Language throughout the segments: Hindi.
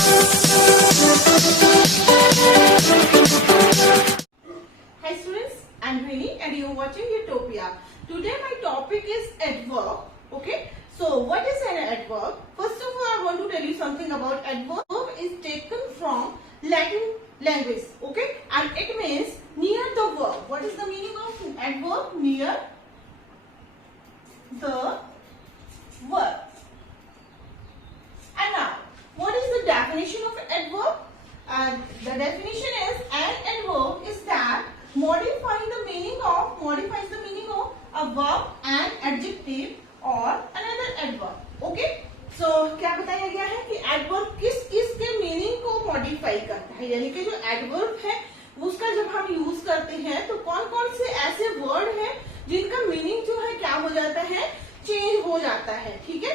Hi students, I'm Rini and you're watching Utopia. Today my topic is adverb. Okay, so what is an adverb? First of all, I want to tell you something about adverb. Is taken from Latin language. Okay, and it means near the verb. What is the meaning of adverb? Near the verb. And now, what is the definition of adverb? The definition is an adverb is that modifies the meaning of a verb, an adjective or another adverb. Okay? So क्या बताया गया है कि adverb किस के मीनिंग को मॉडिफाई करता है, यानी कि जो adverb है उसका जब हम यूज करते हैं तो कौन कौन से ऐसे वर्ड हैं जिनका मीनिंग जो है क्या हो जाता है, चेंज हो जाता है. ठीक है,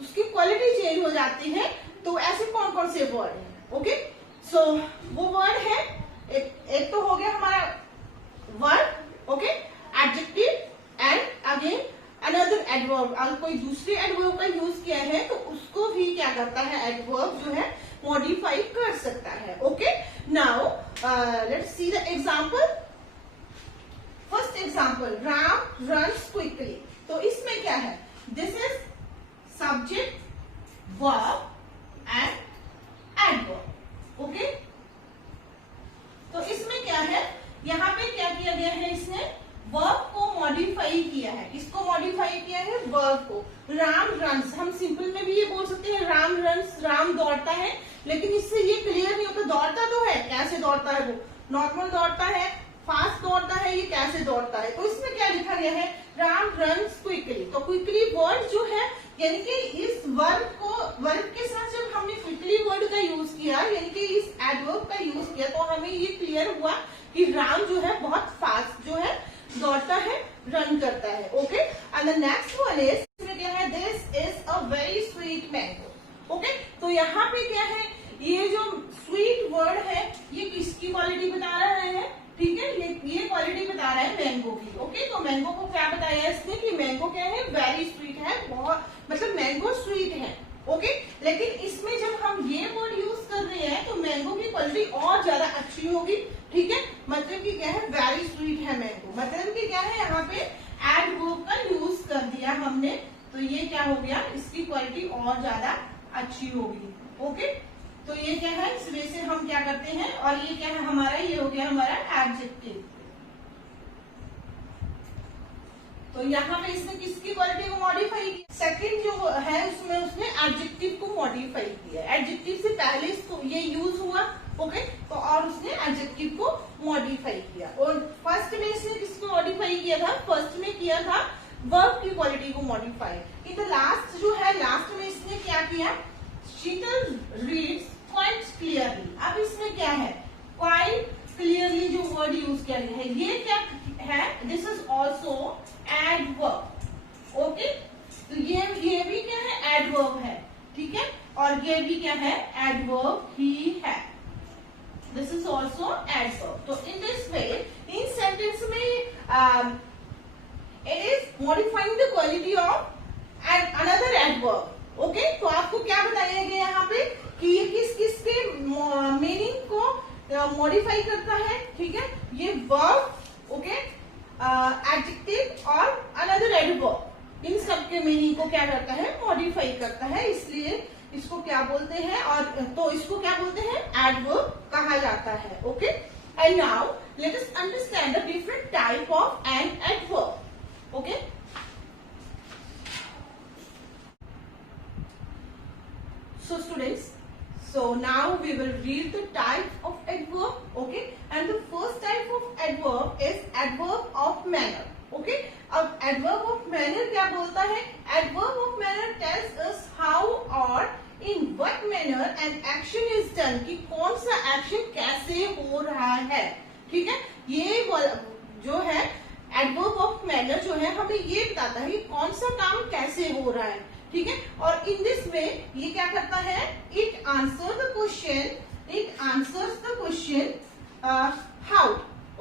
उसकी क्वालिटी चेंज हो जाती है. तो ऐसे कौन कौन से वर्ड हैं. ओके, सो वो वर्ड है एक तो हो गया हमारा word. Okay, adjective and again another adverb. अगर कोई दूसरे एडवर्ब का यूज किया है तो उसको भी क्या करता है, एडवर्ब जो है मॉडिफाई कर सकता है. Okay, now let's see the example. First example, Ram runs quickly. तो इसमें क्या है, this is subject, verb and adverb. Okay, तो इसमें क्या है, यहाँ पे क्या किया गया है, इसने वर्ब को मॉडिफाई किया है. किसको मॉडिफाई किया है, वर्ब को. राम रन्स, हम सिंपल में भी ये बोल सकते हैं राम रन्स, राम दौड़ता है, लेकिन इससे ये क्लियर नहीं होता दौड़ता तो है, कैसे दौड़ता है, वो नॉर्मल दौड़ता है, फास्ट दौड़ता है, ये कैसे दौड़ता है. तो इसमें क्या लिखा गया है, राम रन्स क्विकली. तो क्विकली वर्ड जो है, यानी कि इस वर्ब के साथ जब हमने क्विकली वर्ड का यूज किया, यानी कि इस एडवर्ब का यूज किया, तो हमें ये क्लियर हुआ कि राम जो है बहुत फास्ट जो है दौड़ता है, रन करता है. Okay, and the next one is, इसमें क्या है, this is a very sweet mango. Okay, तो यहाँ पे क्या है, ये जो स्वीट वर्ड है ये किसकी क्वालिटी बता रहा है, ठीक है, ये क्वालिटी बता रहा है मैंगो की. ओके, तो मैंगो को क्या बताया इसने कि मैंगो क्या है, वेरी स्वीट है, बहुत मतलब मैंगो स्वीट है. ओके, लेकिन इसमें जब हम ये वर्ड यूज कर रहे हैं तो मैंगो की क्वालिटी और ज्यादा अच्छी होगी. ठीक है, मतलब कि क्या है, वेरी स्वीट है मैंगो, मतलब कि क्या है, यहाँ पे एडवर्ब का यूज कर दिया हमने, तो ये क्या हो गया, इसकी क्वालिटी और ज्यादा अच्छी होगी. ओके, तो ये क्या है, इस वजह से हम क्या करते हैं, और ये क्या है हमारा, ये हो गया हमारा एडजेक्टिव. तो यहाँ पे इसने किसकी क्वालिटी को मॉडिफाई किया, सेकंड जो है उसमें उसने एडजेक्टिव को मॉडिफाई किया. एडजेक्टिव से पहले इसको ये यूज हुआ. ओके, तो और उसने एडजेक्टिव को मॉडिफाई किया. और फर्स्ट में इसने किसको मॉडिफाई किया था, फर्स्ट में किया था वर्ब की क्वालिटी को मॉडिफाई. इन द लास्ट जो है, लास्ट में इसने क्या किया, शीतल रीड्स क्वाइट क्लियरली. अब इसमें क्या है, क्वाइट क्लियरली जो वर्ड यूज किया गया है, ये क्या है, this is also adverb. Okay, तो ये भी क्या है, एडवर्ब है. ठीक है, और ये भी क्या है, एडवर्ब ही है. This is also adverb. तो in this way, in sentence में it is modifying the quality of another adverb. Okay, तो आपको क्या बताया गया यहाँ पे कि ये किस के मीनिंग को मॉडिफाई करता है. ठीक है, ये वर्ब, ओके, एडजेक्टिव और अनदर एडवर्ब, इन सब के मीनिंग को क्या करता है, मॉडिफाई करता है. इसलिए इसको क्या बोलते हैं, और तो इसको क्या बोलते हैं, एडवर्ब कहा जाता है. Okay, and now let us understand the different type of an adverb. Okay, so students, so now we will read the type of adverb. Okay, and the first type of adverb is adverb of manner. Okay, अब adverb of manner क्या बोलता है, adverb of manner tells us how or in what manner an action is done, कि कौन सा एक्शन कैसे हो रहा है. ठीक है, ये जो है adverb of manner जो है हमें ये बताता है कि कौन सा काम कैसे हो रहा है. ठीक है, और इन दिस वे ये क्या करता है, it answers the question how.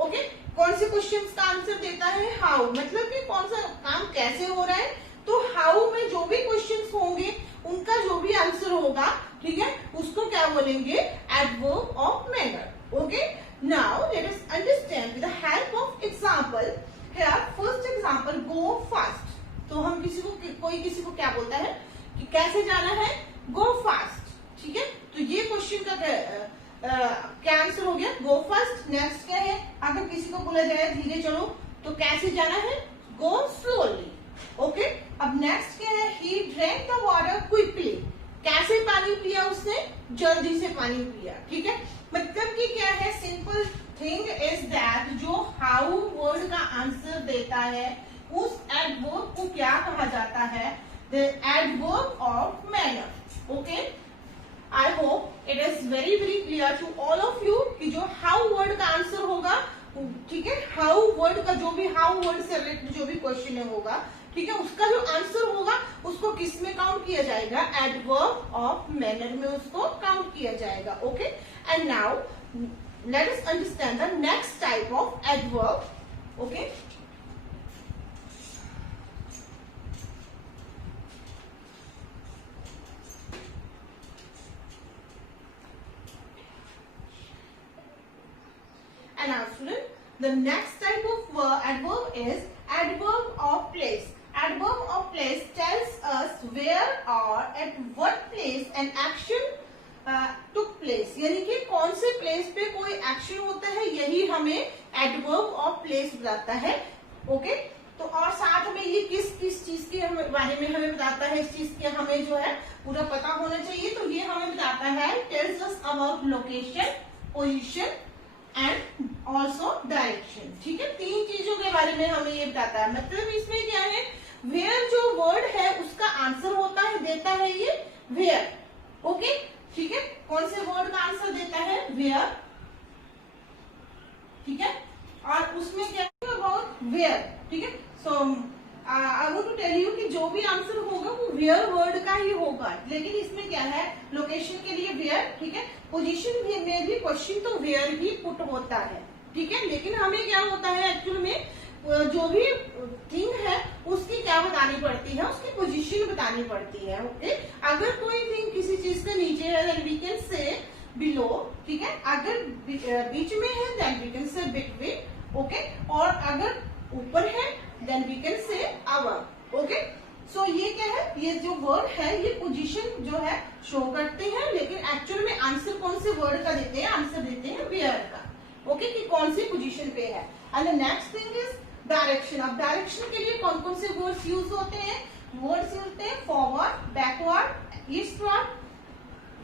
Okay, कौन से क्वेश्चंस का आंसर देता है, हाउ, मतलब कि कौन सा काम कैसे हो रहा है. तो हाउ में जो भी क्वेश्चंस होंगे उनका जो भी आंसर होगा, ठीक है, उसको क्या बोलेंगे adverb of manner. Okay, now let us understand with the help of example. Here first example, go fast. तो हम कोई किसी को क्या बोलता है कि कैसे जाना है, गो फास्ट। ठीक है, तो ये क्वेश्चन का क्या आंसर हो गया, गो फास्ट। नेक्स्ट क्या है, अगर किसी को बोला जाए धीरे चलो तो कैसे जाना है, गो स्लोली। ओके, अब नेक्स्ट क्या है, he drank the water quickly. कैसे पानी पिया उसने, जल्दी से पानी पिया। ठीक है, मतलब कि क्या है, सिंपल थिंग इज दैट जो हाउ वर्ड का आंसर देता है उस एडवर्ब को क्या कहा जाता है, the adverb of manner. Okay, I hope it is very very clear to all of you कि जो हाउ वर्ड का आंसर होगा, ठीक है, हाउ वर्ड का जो भी हाउ वर्ड से रिलेटेड जो भी क्वेश्चन होगा, ठीक है, उसका जो आंसर होगा उसको किस में काउंट किया जाएगा, एडवर्ब ऑफ मैनर में उसको काउंट किया जाएगा। Okay, and now let us understand the next type of adverb. Okay, and now student, the next type of adverb is adverb of place. Adverb of place tells us where or at what place an action took place. यानी कि कौन से प्लेस पे कोई एक्शन होता है, यही हमें एडवर्ब ऑफ प्लेस बताता है। ओके, तो और साथ में ये किस किस चीज के बारे में हमें बताता है, इस चीज के हमें जो है पूरा पता होना चाहिए। तो ये हमें बताता है tells us about location, position and also direction. ठीक है, तीन चीजों के बारे में हमें ये बताता है। मतलब इसमें क्या है, वेयर जो वर्ड है उसका आंसर होता है, देता है ये वेयर। ओके, ठीक है, कौन से वर्ड का आंसर देता है, वेयर। ठीक है, और उसमें क्या है, अबाउट वेयर। ठीक है, so I want to tell you कि जो भी आंसर होगा वो वेयर वर्ड का ही होगा। लेकिन इसमें क्या है, लोकेशन के लिए वेयर, ठीक है, पोजीशन में भी क्वेश्चन तो वेयर ही पुट होता है। ठीक है, लेकिन हमें क्या होता है, एक्चुअल में जो भी थिंग है उसकी क्या बतानी पड़ती है, उसकी पोजीशन बतानी पड़ती है। ओके, अगर कोई थिंग किसी चीज के नीचे है then we can say below. ठीक है, अगर बीच में है then we can say between. Okay, और अगर ऊपर है then we can say above. Okay, so ये क्या है, ये जो वर्ड है ये पोजीशन जो है शो करते हैं, लेकिन एक्चुअल में आंसर कौन से वर्ड का देते हैं, आंसर देते हैं वेयर का। ओके, कि कौन सी पोजीशन पे है। And the next thing is direction. अब डायरेक्शन के लिए कौन कौन से वर्ड्स यूज होते हैं, वर्ड्स यूज होते हैं forward, backward, eastward,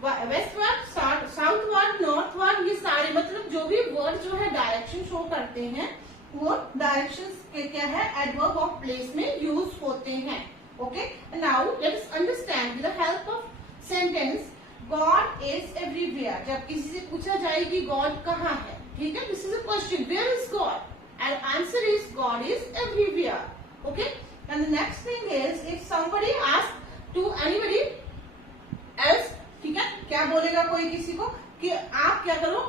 westward, southward, northward. ये सारे मतलब जो भी वर्ड जो है डायरेक्शन शो करते हैं वो डायरेक्शंस के क्या है, एडवर्ब ऑफ प्लेस में यूज होते हैं। Okay, now let us understand with the help of sentence, God is everywhere. जब किसी से पूछा जाए कि गॉड कहाँ है, ठीक है, this is a question, where is God, and answer is God is everywhere. Okay, and the next thing is if somebody ask to anybody else, ठीक है, क्या बोलेगा कोई किसी को कि आप क्या करो,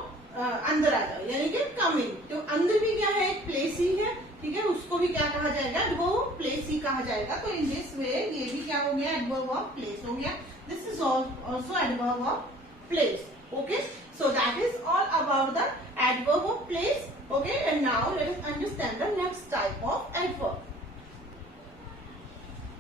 अंदर आ जाओ, यानी कि कम इन। तो अंदर भी क्या है, एक प्लेस ही है। ठीक है, उसको भी क्या कहा जाएगा, वो प्लेस ही कहा जाएगा। तो इन दिस वे ये भी क्या हो गया, एडवर्ब ऑफ प्लेस हो गया। This is also adverb of place. Okay, so that is all about the adverb of place. Okay, and now let us understand the next type of adverb.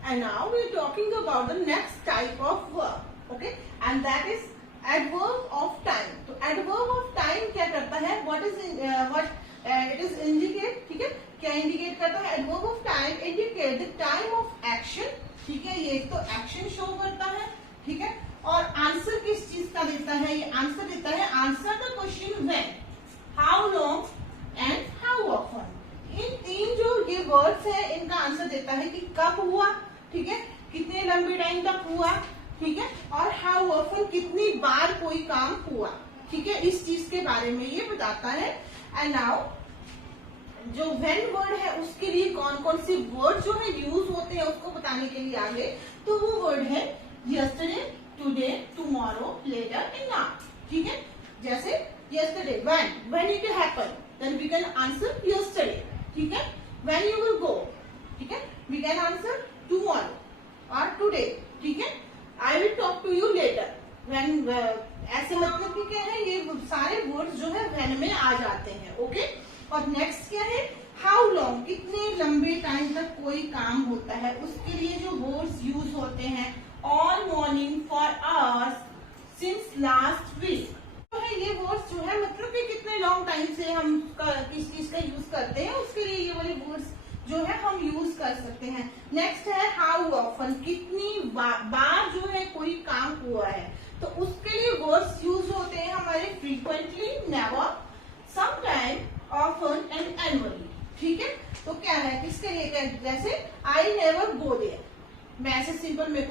And now we are talking about the next type of verb. Okay, and that is adverb of time. तो adverb of time क्या करता है, what it is indicate, ठीक है, क्या indicate करता है, adverb of time indicate the time of action। ठीक है, ये तो action show करता है। ठीक है, और आंसर किस चीज का देता है, ये आंसर देता है answer the question when, how long and how often। इन तीन जो ये वर्ड्स है इनका आंसर देता है कि कब हुआ, ठीक है, कितने लंबे टाइम तक हुआ, ठीक है, और हाउ ऑफन कितनी बार कोई काम हुआ। ठीक है, इस चीज के बारे में ये बताता है। एंड नाउ जो व्हेन वर्ड है उसके लिए कौन कौन से वर्ड जो है यूज होते हैं उसको बताने के लिए आगे, तो वो वर्ड है yesterday, today, tomorrow, later and now. ठीक है, जैसे yesterday, when it happen then we can answer yesterday. ठीक है, व्हेन यू विल गो, ठीक है, वी कैन आंसर टुमारो और टुडे। ठीक है, I will talk to you later, when, ऐसे मतलब कि क्या है, ये सारे वर्ड्स जो है व्हेन में आ जाते हैं। ओके, और नेक्स्ट क्या है, हाउ लॉन्ग, कितने लंबे टाइम तक कोई काम होता है, उसके लिए जो वर्ड्स यूज होते हैं, all morning, for hours, since last week, तो है ये वर्ड्स जो है मतलब कि कितने लॉन्ग टाइम से हम किस चीज का यूज करते हैं, उसके लिए ये वाले वर्ड्स जो है हम यूज कर सकते हैं। नेक्स्ट है हाउ ऑफन, कितनी बार जो है कोई काम हुआ है, तो उसके लिए वर्ड्स यूज होते हैं हमारे frequently, never, sometime, often and annually. ठीक है, तो क्या है, किसके लिए, जैसे आई नेवर गो देयर, मैं ऐसे सिंपल में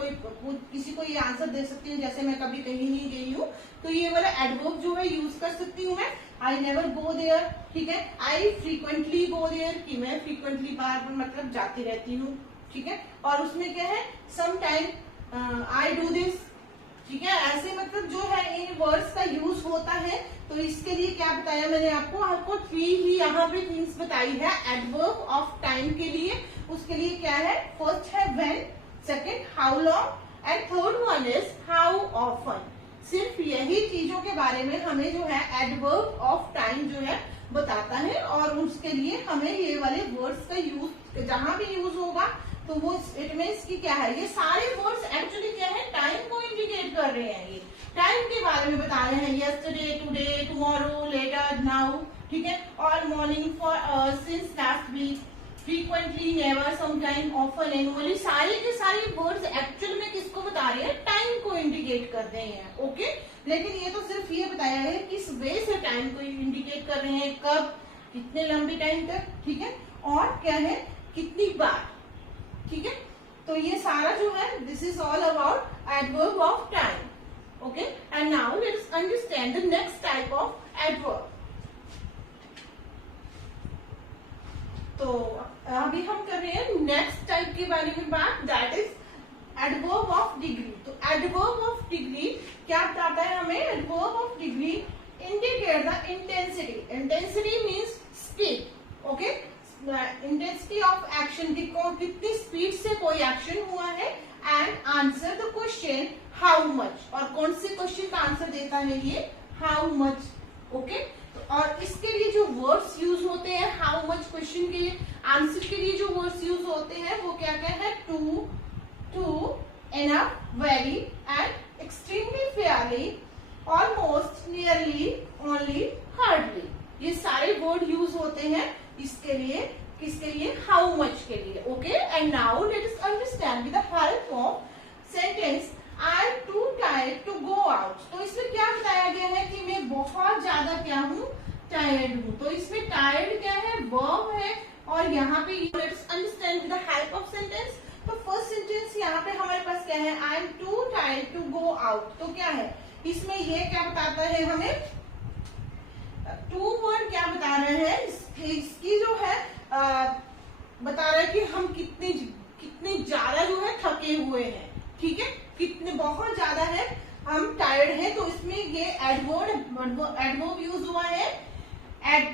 किसी को ये आंसर दे सकती हूँ, जैसे मैं कभी कहीं नहीं गई हूँ, तो ये वाला एडवर्ब जो है यूज कर सकती हूँ मैं, आई नेवर गो देयर। ठीक है, आई फ्रीक्वेंटली गो देयर, कि मैं फ्रीक्वेंटली बार बार मतलब जाती रहती हूँ। ठीक है, और उसमें क्या है, some time I do this. ठीक है, ऐसे मतलब जो है इन वर्ड्स का यूज होता है। तो इसके लिए क्या बताया मैंने आपको 3 ही यहाँ पे थिंग्स बताई है एडवर्ब ऑफ टाइम के लिए। उसके लिए क्या है, फर्स्ट है when, second how long and third one is how often. सिर्फ यही चीजों के बारे में हमें जो है एडवर्ब ऑफ टाइम जो है बताता है, और उसके लिए हमें ये वाले वर्ड्स का यूज जहां भी यूज होगा तो वो इट मीन्स की क्या है, ये सारे वर्ड्स एक्चुअली क्या है, टाइम को इंडिकेट कर रहे हैं, ये टाइम के बारे में बता रहे हैं, yesterday, today, tomorrow, later, now. ठीक है, all morning, for since last week, frequently, never, sometime, often, annually, सारे के सारे वर्ड्स एक्चुअल में किसको बता रहे हैं, टाइम को इंडिकेट कर रहे हैं। ओके, लेकिन ये तो सिर्फ ये बताया है किस वे से टाइम को इंडिकेट कर रहे हैं, कब, कितने लंबे टाइम तक। ठीक है, और क्या है, कितनी बार। ठीक है, तो ये सारा जो है this is all about adverb of time. Okay, and now let's understand the next type of adverb. तो अभी हम कर रहे हैं नेक्स्ट टाइप के बारे में बात, that is adverb of degree. तो एडवर्ब ऑफ डिग्री क्या बताता है हमें, adverb of degree indicate the intensity, intensity means speed. Okay, intensity of action, कितनी स्पीड से कोई एक्शन हुआ है, and answer the question how much, और कौन से क्वेश्चन का आंसर देता है ये, हाउ मच। ओके, और इसके लिए जो वर्ड्स यूज होते हैं, हाउ मच क्वेश्चन के लिए, आंसर के लिए जो वर्ड्स यूज होते हैं वो क्या क्या है, too, enough, very, and extremely, fairly, almost, nearly, only, hardly, ये सारे वर्ड यूज होते हैं इसके लिए, किसके लिए, हाउ मच के लिए। Okay, and now let us understand with the help of sentence I am too tired to go out. तो इसमें क्या बताया गया है कि मैं बहुत ज्यादा क्या हूँ, टायर्ड हूँ। तो इसमें टायर्ड क्या है, वर्ब है, और यहाँ पे let's understand with the help of sentence. तो फर्स्ट सेंटेंस यहाँ पे हमारे पास क्या है, I am too tired to go out. तो क्या है, इसमें ये क्या बताता है हमें, टू वर्ड क्या बता रहे हैं, इसकी जो है बता रहा है कि हम कितने ज्यादा जो है थके हुए हैं। ठीक है, कितने बहुत ज्यादा है, हम टायर्ड है, तो इसमें ये एडवर्ब यूज हुआ है, एट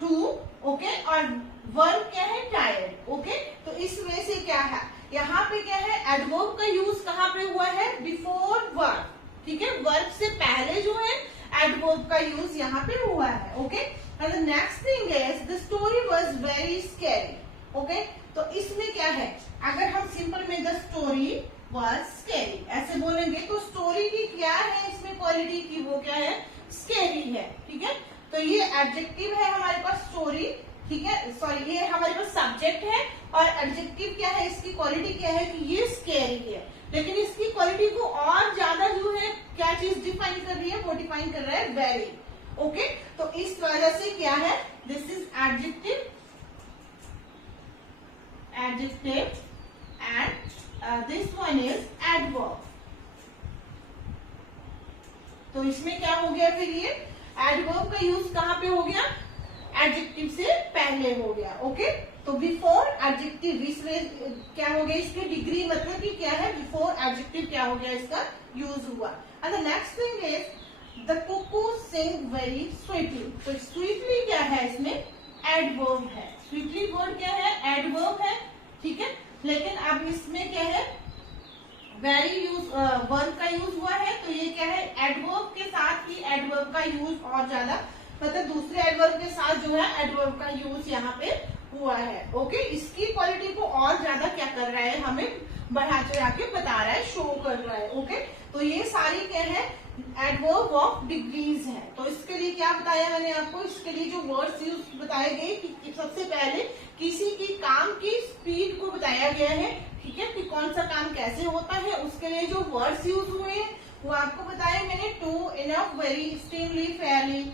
टू। ओके, और वर्ब क्या है, टायर्ड। ओके, तो इस वजह से क्या है, यहाँ पे क्या है, एडवर्ब का यूज कहाँ पे हुआ है, बिफोर वर्ब। ठीक है, वर्ब से पहले जो है एडवर्ब का यूज यहाँ पे हुआ है। Okay, and the next thing is the story was very scary. Okay, तो इसमें क्या है, अगर हम सिंपल में द स्टोरी वाज स्कैरी ऐसे बोलेंगे, तो स्टोरी की क्या है इसमें क्वालिटी की, वो क्या है, स्कैरी है। ठीक है, तो ये एडजेक्टिव है हमारे पास स्टोरी। ठीक है, सॉरी, ये हमारे पास सब्जेक्ट है, और एडजेक्टिव क्या है, इसकी क्वालिटी क्या है कि ये स्कैरी है। लेकिन इसकी क्वालिटी को और ज्यादा जो है क्या चीज डिफाइन कर रही है, वो डिफाइन कर रहा है वेरी। ओके, तो इस वजह से क्या है, this is adjective, and this one is adverb. तो इसमें क्या हो गया, फिर ये एडवर्ब का यूज कहाँ पे हो गया, एडजेक्टिव से पहले हो गया। ओके, तो बिफोर एडजेक्टिव, इसमें क्या हो गया, इसकी डिग्री मतलब कि क्या है, बिफोर एडजेक्टिव क्या हो गया, इसका यूज हुआ। And the next thing is the Kuku Singh very sweetly. तो स्वीटली क्या है, इसमें एडवर्ब है, स्वीटली वर्ड क्या है, एडवर्ब है। ठीक है, लेकिन अब इसमें क्या है, वेरी यूज वर्ब का यूज हुआ है, तो ये क्या है, एडवर्ब के साथ ही एडवर्ब का यूज और ज्यादा, मतलब दूसरे एडवर्ब के साथ जो है एडवर्ब का यूज यहाँ पे हुआ है। ओके, इसकी क्वालिटी को और ज्यादा क्या कर रहा है, हमें बढ़ा चढ़ा के बता रहा है, शो कर रहा है। ओके, तो ये सारी क्या है, एडवर्ब ऑफ डिग्रीज है। तो इसके लिए क्या बताया मैंने आपको, इसके लिए जो वर्ड्स यूज बताए गए कि सबसे पहले किसी की काम की स्पीड को बताया गया है, ठीक है, कि कौन सा काम कैसे होता है, उसके लिए जो वर्ड्स यूज हुए हैं वो आपको बताया मैंने, too, enough, very, extremely, fairly,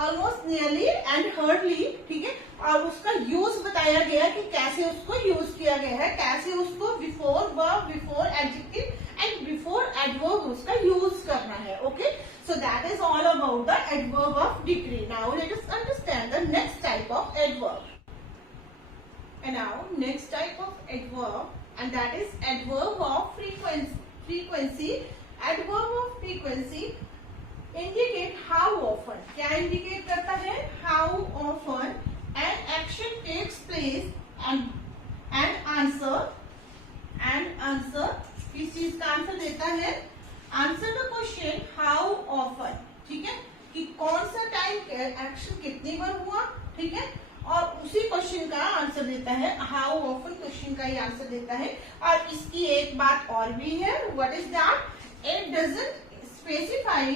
almost, nearly and hardly, ठीक है, और उसका यूज बताया गया कि कैसे उसको यूज किया गया है, कैसे उसको before verb, before adjective and before adverb उसका यूज करना है। Okay, so that is all about the adverb of degree. Now let us understand the next type of adverb. And now next type of adverb, and that is adverb of frequency. Adverb of frequency indicate how often, क्या indicate करता है, how often an action takes place and answer किस चीज का आंसर देता है, answer the question how often, ठीक है, कि कौन सा टाइम एक्शन कितनी बार हुआ, ठीक है, और उसी क्वेश्चन का आंसर देता है, हाउ ऑफन क्वेश्चन का ही आंसर देता है। और इसकी एक बात और भी है, what is that, it doesn't specify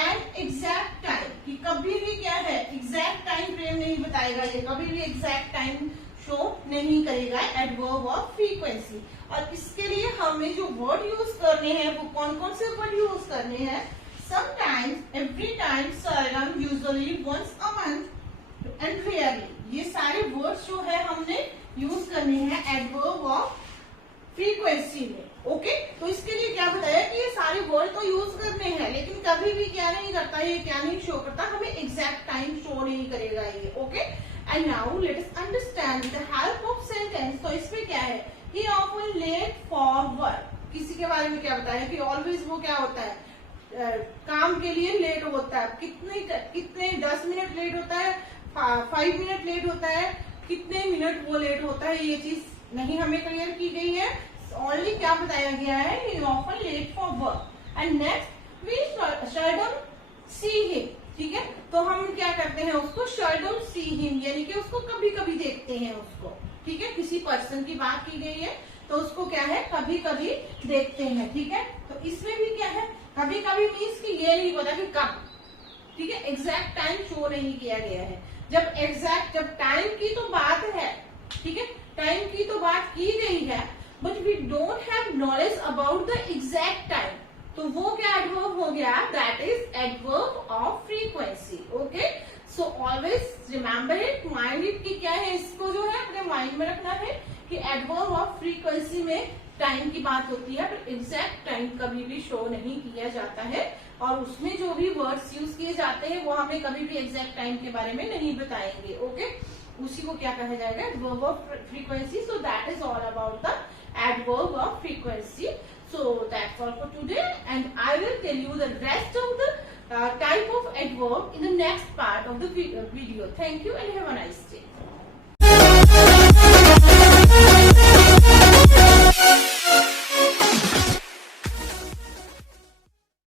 an exact time, कि कभी भी क्या है, एग्जैक्ट टाइम फ्रेम नहीं बताएगा, ये कभी भी एग्जैक्ट टाइम शो नहीं करेगा, एडवर्ब ऑफ फ्रीक्वेंसी। और इसके लिए हमें जो वर्ड यूज करने हैं वो कौन कौन से वर्ड यूज करने हैं, sometimes, every time, seldom, usually, once a month and rarely, ये सारे वर्ड्स जो है हमने यूज करने हैं एडवर्ब ऑफ फ्रीक्वेंसी में। ओके, तो इसके लिए क्या बताया कि ये सारे वर्ड तो यूज करने हैं, लेकिन कभी भी क्या नहीं करता, ये क्या नहीं शो करता, हमें एग्जैक्ट टाइम शो नहीं करेगा ये। Okay, and now let us understand the help of sentence. तो इसमें क्या है, he often late for work, किसी के बारे में क्या बताया कि ऑलवेज वो क्या होता है, काम के लिए लेट होता है, कितने 10 मिनट लेट होता है, 5 मिनट लेट होता है, कितने मिनट वो लेट होता है, ये चीज नहीं हमें क्लियर की गई है। ओनली क्या बताया गया है, he often late for work. And next, we seldom see him, ठीक है, तो हम क्या करते हैं उसको, सेल्डम सी हिम, यानी कि उसको कभी कभी देखते हैं उसको, ठीक है, किसी पर्सन की बात की गई है तो उसको क्या है, कभी कभी देखते हैं, ठीक है। तो इसमें भी क्या है, कभी कभी मीन्स कि ये नहीं पता कि कब, ठीक है, एग्जैक्ट टाइम शो नहीं किया गया है। जब टाइम की तो बात है, ठीक है, टाइम की तो बात की गई है, but we don't have knowledge about the exact time, तो वो क्या एडवर्ब हो गया, that is adverb of frequency. Okay, so always remember it, mind it, कि क्या है, इसको जो है अपने माइंड में रखना है कि एडवर्ब ऑफ फ्रीक्वेंसी में टाइम की बात होती है, बट एग्जैक्ट टाइम कभी भी शो नहीं किया जाता है, और उसमें जो भी वर्ड्स यूज किए जाते हैं वो हमें कभी भी एग्जैक्ट टाइम के बारे में नहीं बताएंगे। ओके, उसी को क्या कहा जाएगा, adverb of frequency. So that is all about the adverb of frequency. So that's all for today, and I will tell you the rest of the type of adverb in the next part of the video. Thank you and have a nice day.